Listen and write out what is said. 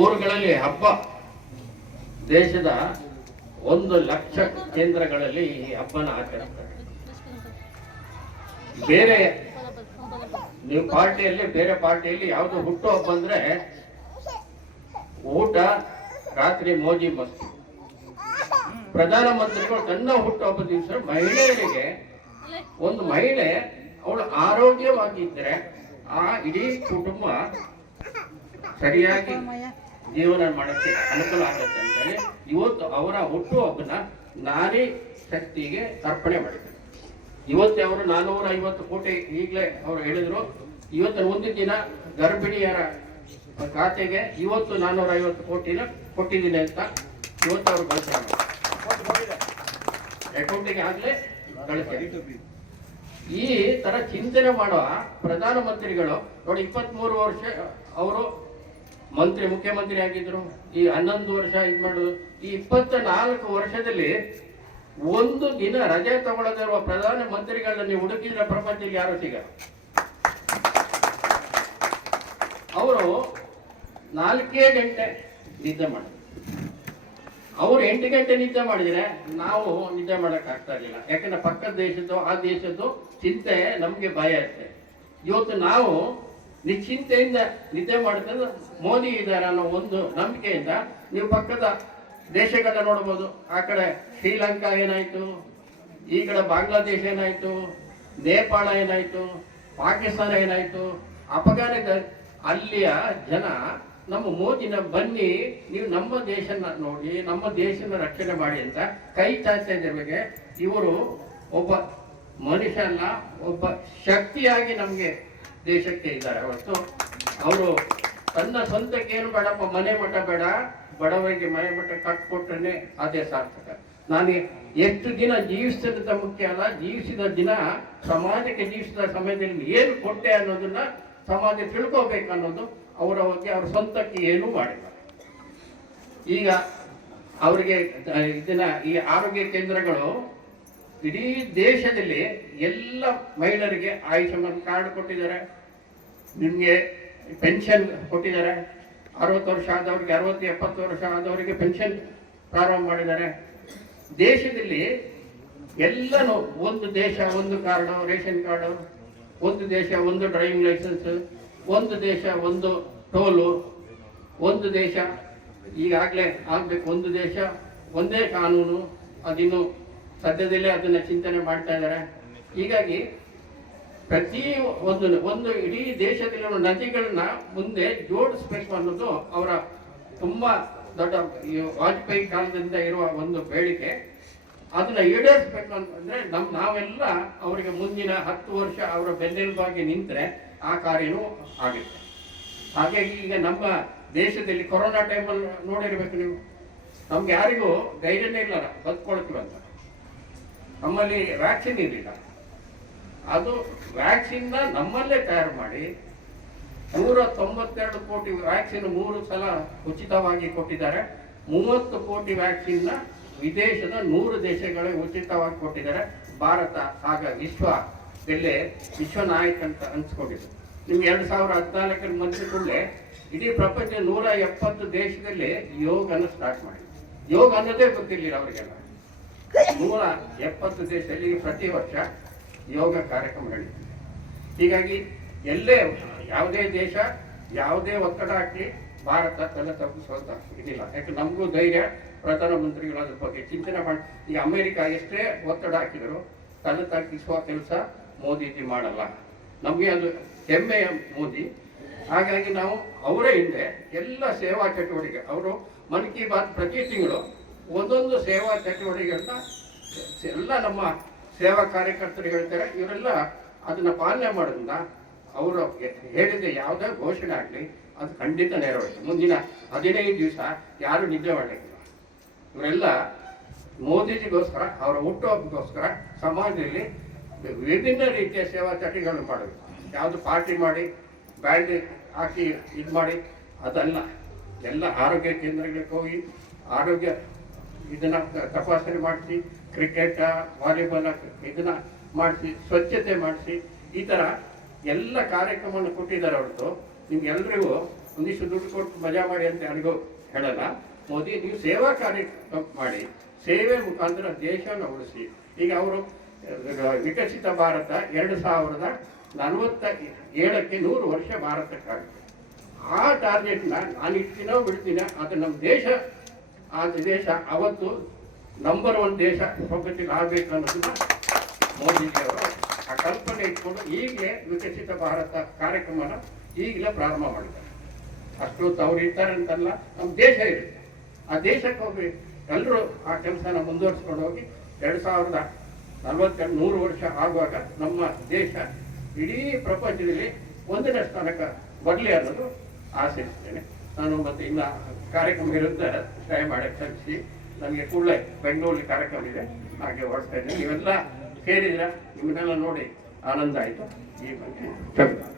ಊರುಗಳಲ್ಲಿ ಹಬ್ಬ ದೇಶದ 1,00,000 ಕೇಂದ್ರಗಳಲ್ಲಿ ಈ ಹಬ್ಬನ ಆಚರಿಸ್ತಾರೆ. ಬೇರೆ ನೀವು ಪಾರ್ಟಿಯಲ್ಲಿ ಬೇರೆ ಪಾರ್ಟಿಯಲ್ಲಿ ಯಾವುದು ಹುಟ್ಟು ಹಬ್ಬ ಅಂದ್ರೆ ಊಟ ರಾತ್ರಿ ಮೋಜಿ ಮಸ್ತಿ. ಪ್ರಧಾನಮಂತ್ರಿಗಳು ತನ್ನ ಹುಟ್ಟು ಹಬ್ಬದ ದಿವಸ ಮಹಿಳೆಯರಿಗೆ ಒಂದು ಮಹಿಳೆ ಅವಳು ಆರೋಗ್ಯವಾಗಿದ್ದರೆ ಆ ಇಡೀ ಕುಟುಂಬ ಸರಿಯಾಗಿ ಜೀವನ ಮಾಡಕ್ಕೆ ಅನುಕೂಲ ಆಗುತ್ತೆ ಅಂತೇಳಿ ಇವತ್ತು ಅವರ ಹುಟ್ಟು ಹಬ್ಬನ ನಾರಿ ಶಕ್ತಿಗೆ ಅರ್ಪಣೆ ಮಾಡಿದ್ದಾರೆ. ಇವತ್ತು ಅವರು 450 ಕೋಟಿ ಈಗಲೇ ಅವರು ಹೇಳಿದ್ರು. ಇವತ್ತು ಮುಂದಿನ ದಿನ ಗರ್ಭಿಣಿಯರ ಖಾತೆಗೆ ಇವತ್ತು 450 ಕೋಟಿನ ಕೊಟ್ಟಿದ್ದೀನಿ ಅಂತ ಇವತ್ತು ಅವರು ಘೋಷಣೆ ಅಕೌಂಟಿಗೆ ಆಗ್ಲೇ ಕಳಿಸ್ತಾರೆ. ಈ ತರ ಚಿಂತನೆ ಮಾಡುವ ಪ್ರಧಾನಮಂತ್ರಿಗಳು ನೋಡಿ 23 ವರ್ಷ ಅವರು ಮುಖ್ಯಮಂತ್ರಿ ಆಗಿದ್ರು. ಈ 11 ವರ್ಷ ಮಾಡೋದು. ಈ 24 ವರ್ಷದಲ್ಲಿ ಒಂದು ದಿನ ರಜೆ ತಗೊಳ್ಳದಿರುವ ಪ್ರಧಾನ ಮಂತ್ರಿಗಳನ್ನ ನೀವು ಹುಡುಕಿದ್ರೆ ಪ್ರಪಂಚದಲ್ಲಿ ಯಾರು ಸಿಗಲ್ಲ. ಅವರು 4 ಗಂಟೆ ನಿದ್ದೆ ಮಾಡಿದ್ರು. ಅವರು 8 ಗಂಟೆ ನಿದ್ದೆ ಮಾಡಿದ್ರೆ ನಾವು ನಿದ್ದೆ ಮಾಡಕ್ ಆಗ್ತಾ ಇರಲಿಲ್ಲ. ಯಾಕಂದ್ರೆ ಪಕ್ಕದ ದೇಶದ್ದು ಆ ದೇಶದ್ದು ಚಿಂತೆ ನಮ್ಗೆ ಭಯ ಇರುತ್ತೆ. ಇವತ್ತು ನಾವು ನಿಶ್ಚಿಂತೆಯಿಂದ ನಿದ್ದೆ ಮಾಡಿದ್ರೆ ಮೋದಿ ಇದ್ದಾರೆ ಅನ್ನೋ ಒಂದು ನಂಬಿಕೆಯಿಂದ ನೀವು ಪಕ್ಕದ ದೇಶಗಳನ್ನ ನೋಡ್ಬೋದು. ಆ ಕಡೆ ಶ್ರೀಲಂಕಾ ಏನಾಯ್ತು, ಈ ಕಡೆ ಬಾಂಗ್ಲಾದೇಶ ಏನಾಯ್ತು, ನೇಪಾಳ ಏನಾಯ್ತು, ಪಾಕಿಸ್ತಾನ ಏನಾಯ್ತು, ಅಫ್ಘಾನಿಸ್ತಾನ. ಅಲ್ಲಿಯ ಜನ ನಮ್ಮ ಮೋದಿನ ಬನ್ನಿ ನೀವು ನಮ್ಮ ದೇಶನ ನೋಡಿ, ನಮ್ಮ ದೇಶನ ರಕ್ಷಣೆ ಮಾಡಿ ಅಂತ ಕೈ ಚಾಚ್ತಾ ಇದ್ದರೆ ಇವರು ಒಬ್ಬ ಮನುಷ್ಯ ಅಲ್ಲ, ಒಬ್ಬ ಶಕ್ತಿಯಾಗಿ ನಮಗೆ ದೇಶಕ್ಕೆ ಇದ್ದಾರೆ. ಹೊರತು ಅವರು ತನ್ನ ಸ್ವಂತಕ್ಕೆ ಏನು ಬೇಡಪ್ಪ, ಮನೆ ಮಠ ಬೇಡ, ಬಡವರಿಗೆ ಮನೆ ಮಠ ಕಟ್ಕೊಟ್ರೆ ಅದೇ ಸಾರ್ಥಕ. ನಾನು ಎಷ್ಟು ದಿನ ಜೀವಿಸಿದಂತ ಮುಖ್ಯ ಅಲ್ಲ, ಜೀವಿಸಿದ ದಿನ ಸಮಾಜಕ್ಕೆ ಜೀವಿಸಿದ ಸಮಯದಲ್ಲಿ ಏನು ಕೊಟ್ಟೆ ಅನ್ನೋದನ್ನ ಸಮಾಜ ತಿಳ್ಕೋಬೇಕು ಅನ್ನೋದು ಅವರ ಬಗ್ಗೆ. ಅವ್ರ ಸ್ವಂತಕ್ಕೆ ಏನೂ ಮಾಡಿಲ್ಲ. ಈಗ ಅವರಿಗೆ ಇದನ್ನ ಈ ಆರೋಗ್ಯ ಕೇಂದ್ರಗಳು ಇಡೀ ದೇಶದಲ್ಲಿ ಎಲ್ಲ ಮಹಿಳೆಯರಿಗೆ ಆಯುಷ್ಮಾನ್ ಕಾರ್ಡ್ ಕೊಟ್ಟಿದ್ದಾರೆ, ನಿಮಗೆ ಪೆನ್ಷನ್ ಕೊಟ್ಟಿದ್ದಾರೆ. 60 ವರ್ಷ ಆದವರಿಗೆ 60-70 ವರ್ಷ ಆದವರಿಗೆ ಪೆನ್ಷನ್ ಪ್ರಾರಂಭ ಮಾಡಿದ್ದಾರೆ. ದೇಶದಲ್ಲಿ ಎಲ್ಲನೂ ಒಂದು ದೇಶ ಒಂದು ಕಾರ್ಡು, ರೇಷನ್ ಕಾರ್ಡು, ಒಂದು ದೇಶ ಒಂದು ಡ್ರೈವಿಂಗ್ ಲೈಸೆನ್ಸ್, ಒಂದು ದೇಶ ಒಂದು ಟೋಲು, ಒಂದು ದೇಶ ಈಗಾಗಲೇ ಆಗ್ಬೇಕು, ಒಂದು ದೇಶ ಒಂದೇ ಕಾನೂನು. ಅದಿನ್ನು ಸದ್ಯದಲ್ಲೇ ಅದನ್ನ ಚಿಂತನೆ ಮಾಡ್ತಾ ಇದ್ದಾರೆ. ಹೀಗಾಗಿ ಪ್ರತಿ ಒಂದು ಇಡೀ ದೇಶದಲ್ಲಿರುವ ನದಿಗಳನ್ನ ಮುಂದೆ ಜೋಡಿಸ್ಬೇಕು ಅನ್ನೋದು ಅವರ ತುಂಬಾ ದೊಡ್ಡ ವಾಜಪೇಯಿ ಕಾಲದಿಂದ ಇರುವ ಒಂದು ಬೇಡಿಕೆ. ಅದನ್ನ ಈಡೇರಿಸ್ಬೇಕು ಅಂತಂದ್ರೆ ನಾವೆಲ್ಲ ಅವರಿಗೆ ಮುಂದಿನ 10 ವರ್ಷ ಅವರ ಬೆನ್ನೆಲುಬಾಗಿ ನಿಂತರೆ ಆ ಕಾರ್ಯನೂ ಆಗುತ್ತೆ. ಹಾಗಾಗಿ ಈಗ ನಮ್ಮ ದೇಶದಲ್ಲಿ ಕೊರೋನಾ ಟೈಮಲ್ಲಿ ನೋಡಿರ್ಬೇಕು ನೀವು, ನಮ್ಗೆ ಯಾರಿಗೂ ಧೈರ್ಯನೇ ಇಲ್ಲ ಬದುಕೊಳ್ತೀವಂತ. ನಮ್ಮಲ್ಲಿ ವ್ಯಾಕ್ಸಿನ್ ಇರಲಿಲ್ಲ. ಅದು ವ್ಯಾಕ್ಸಿನ್ನ ನಮ್ಮಲ್ಲೇ ತಯಾರು ಮಾಡಿ 192 ಕೋಟಿ ವ್ಯಾಕ್ಸಿನ್ 3 ಸಲ ಉಚಿತವಾಗಿ ಕೊಟ್ಟಿದ್ದಾರೆ. 30 ಕೋಟಿ ವ್ಯಾಕ್ಸಿನ್ನ ವಿದೇಶದ 100 ದೇಶಗಳಿಗೆ ಉಚಿತವಾಗಿ ಕೊಟ್ಟಿದ್ದಾರೆ. ಭಾರತ ಆಗ ವಿಶ್ವ ನಾಯಕ ಅಂತ ಅನ್ಸ್ಕೊಂಡಿದೆ. ನಿಮ್ಗೆ 2014 ಮಂತ್ರಿ ಕೂಡಲೇ ಇಡೀ ಪ್ರಪಂಚ 170 ದೇಶದಲ್ಲಿ ಯೋಗನ ಸ್ಟಾರ್ಟ್ ಮಾಡಿ. ಯೋಗ ಅನ್ನೋದೇ ಗೊತ್ತಿರಲಿಲ್ಲ ಅವರಿಗೆಲ್ಲ. 170 ದೇಶದಲ್ಲಿ ಪ್ರತಿ ವರ್ಷ ಯೋಗ ಕಾರ್ಯಕ್ರಮ ನಡೀತದೆ. ಹೀಗಾಗಿ ಎಲ್ಲೇ ಯಾವುದೇ ದೇಶ ಯಾವುದೇ ಒತ್ತಡ ಹಾಕಿ ಭಾರತ ತಲೆ ತಪ್ಪಿಸುವಂತ ಇದಿಲ್ಲ. ಯಾಕೆ ನಮಗೂ ಧೈರ್ಯ, ಪ್ರಧಾನಮಂತ್ರಿಗಳು ಅದ್ರ ಬಗ್ಗೆ ಚಿಂತನೆ ಮಾಡಿ. ಈಗ ಅಮೆರಿಕ ಎಷ್ಟೇ ಒತ್ತಡ ಹಾಕಿದ್ರು ತಲೆ ತಗ್ಗಿಸುವ ಕೆಲಸ ಮೋದಿಜಿ ಮಾಡಲ್ಲ. ನಮಗೆ ಅದು ಹೆಮ್ಮೆಯ ಮೋದಿ. ಹಾಗಾಗಿ ನಾವು ಅವರೇ ಹಿಂದೆ ಎಲ್ಲ ಸೇವಾ ಚಟುವಟಿಕೆ, ಅವರು ಮನ್ ಕಿ ಬಾತ್ ಪ್ರತಿ ತಿಂಗಳು ಒಂದೊಂದು ಸೇವಾ ಚಟುವಟಿಕೆಗಳನ್ನ ಎಲ್ಲ ನಮ್ಮ ಸೇವಾ ಕಾರ್ಯಕರ್ತರು ಹೇಳ್ತಾರೆ. ಇವರೆಲ್ಲ ಅದನ್ನ ಪಾಲನೆ ಮಾಡೋದ್ರಿಂದ ಅವರು ಹೇಳಿದ ಯಾವುದೇ ಘೋಷಣೆ ಆಗಲಿ ಅದು ಖಂಡಿತ ನೆರವೇರುತ್ತೆ. ಮುಂದಿನ 15 ದಿವಸ ಯಾರು ನಿದ್ದೆ ಮಾಡಲಿಕ್ಕಿಲ್ಲ. ಇವರೆಲ್ಲ ಮೋದಿಜಿಗೋಸ್ಕರ, ಅವರ ಹುಟ್ಟುಹಬ್ಬಕ್ಕೋಸ್ಕರ ಸಮಾಜದಲ್ಲಿ ವಿಭಿನ್ನ ರೀತಿಯ ಸೇವಾ ಚಟುವಟಿಕೆಗಳನ್ನು ಮಾಡಬೇಕು. ಯಾವುದು ಪಾರ್ಟಿ ಮಾಡಿ ಬ್ಯಾಂಡ್ ಹಾಕಿ ಇದು ಮಾಡಿ ಅದಲ್ಲ. ಎಲ್ಲ ಆರೋಗ್ಯ ಕೇಂದ್ರಗಳಿಗೆ ಹೋಗಿ ಆರೋಗ್ಯ ಇದನ್ನ ತಪಾಸಣೆ ಮಾಡಿಸಿ, ಕ್ರಿಕೆಟ್ ವಾಲಿಬಾಲ್ ಇದನ್ನ ಮಾಡಿಸಿ, ಸ್ವಚ್ಛತೆ ಮಾಡಿಸಿ, ಈ ಥರ ಎಲ್ಲ ಕಾರ್ಯಕ್ರಮವನ್ನು ಕೊಟ್ಟಿದ್ದಾರೆ. ಹೊರತು ನಿಮ್ಗೆಲ್ರಿಗೂ ಒಂದಿಷ್ಟು ದುಡ್ಡು ಕೊಟ್ಟು ಮಜಾ ಮಾಡಿ ಅಂತ ಯಾರಿಗೂ ಹೇಳಲ್ಲ. ಮೋದಿ ನೀವು ಸೇವಾ ಕಾರ್ಯ ಮಾಡಿ, ಸೇವೆ ಮುಖಾಂತರ ದೇಶವನ್ನು ಉಳಿಸಿ. ಈಗ ಅವರು ವಿಕಸಿತ ಭಾರತ 2047ಕ್ಕೆ 100 ವರ್ಷ ಭಾರತಕ್ಕಾಗುತ್ತೆ. ಆ ಟಾರ್ಗೆಟ್ನ ನಾನು ಇಡ್ತೀನೋ ಬಿಡ್ತೀನೋ, ಅದು ನಮ್ಮ ದೇಶ, ಆ ದೇಶ ಅವತ್ತು ನಂಬರ್ 1 ದೇಶ ಪ್ರಪಂಚದಲ್ಲಿ ಆಗಬೇಕು ಅನ್ನೋದನ್ನ ಮೋದಿಜಿಯವರು ಆ ಕಲ್ಪನೆ ಇಟ್ಕೊಂಡು ಈಗಲೇ ವಿಕಸಿತ ಭಾರತ ಕಾರ್ಯಕ್ರಮನ ಈಗಲೇ ಪ್ರಾರಂಭ ಮಾಡಿದ್ದಾರೆ. ಅಷ್ಟೊತ್ತು ಅವ್ರು ಇರ್ತಾರೆ ಅಂತಲ್ಲ, ನಮ್ಮ ದೇಶ ಇರುತ್ತೆ. ಆ ದೇಶಕ್ಕೆ ಹೋಗಿ ಎಲ್ಲರೂ ಆ ಕೆಲಸನ ಮುಂದುವರಿಸ್ಕೊಂಡು ಹೋಗಿ 2042 100 ವರ್ಷ ಆಗುವಾಗ ನಮ್ಮ ದೇಶ ಇಡೀ ಪ್ರಪಂಚದಲ್ಲಿ 1ನೇ ಸ್ಥಾನಕ್ಕೆ ಬರಲಿ ಅನ್ನೋದು ಆಶಿಸ್ತೇನೆ ನಾನು. ಮತ್ತು ಇನ್ನು ಕಾರ್ಯಕ್ರಮ ವಿರುದ್ಧ ಟ್ರೈ ಮಾಡಕ್ಕೆ ಕಲಿಸಿ ನನಗೆ ಕೂಡಲೇ ಬೆಂಗಳೂರಲ್ಲಿ ಕಾರ್ಯಕ್ರಮ ಇದೆ, ಹಾಗೆ ಹೊರಡ್ತಾ ಇದ್ದೇನೆ. ನೀವೆಲ್ಲ ಸೇರಿದ್ರೆ ನಿಮ್ಮನ್ನೆಲ್ಲ ನೋಡಿ ಆನಂದ ಆಯಿತು. ಈ ಬಗ್ಗೆ